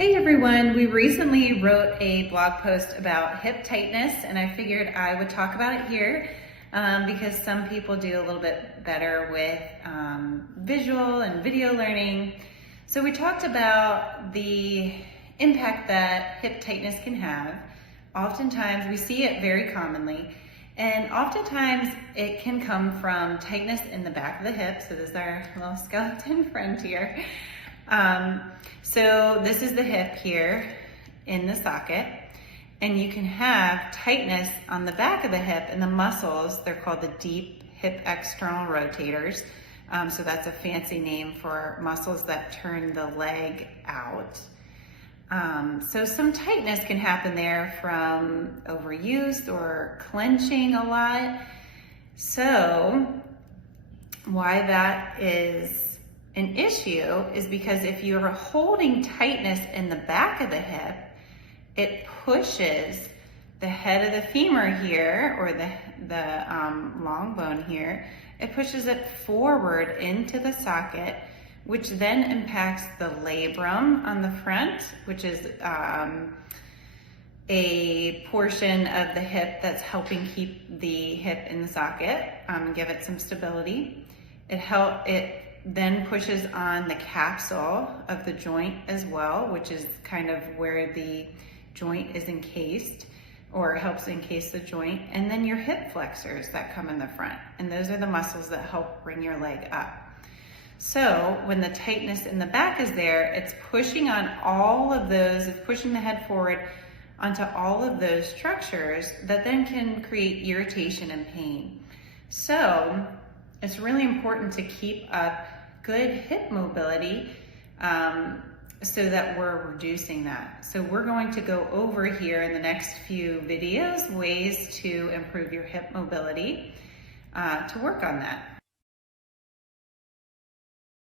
Hey everyone, we recently wrote a blog post about hip tightness and I figured I would talk about it here because some people do a little bit better with visual and video learning. So we talked about the impact that hip tightness can have. Oftentimes we see it very commonly, and oftentimes it can come from tightness in the back of the hip. So this is our little skeleton friend here. So this is the hip here in the socket, and you can have tightness on the back of the hip and the muscles. They're called the deep hip external rotators. So that's a fancy name for muscles that turn the leg out. So some tightness can happen there from overuse or clenching a lot. So why that is an issue is because if you're holding tightness in the back of the hip, it pushes the head of the femur here, or the long bone here, it pushes it forward into the socket, which then impacts the labrum on the front, which is a portion of the hip that's helping keep the hip in the socket, give it some stability. It then pushes on the capsule of the joint as well, which is kind of where the joint is encased, or helps encase the joint. And then your hip flexors that come in the front. And those are the muscles that help bring your leg up. So when the tightness in the back is there, it's pushing on all of those, it's pushing the head forward onto all of those structures that then can create irritation and pain. So it's really important to keep up good hip mobility so that we're reducing that. So we're going to go over here in the next few videos ways to improve your hip mobility to work on that.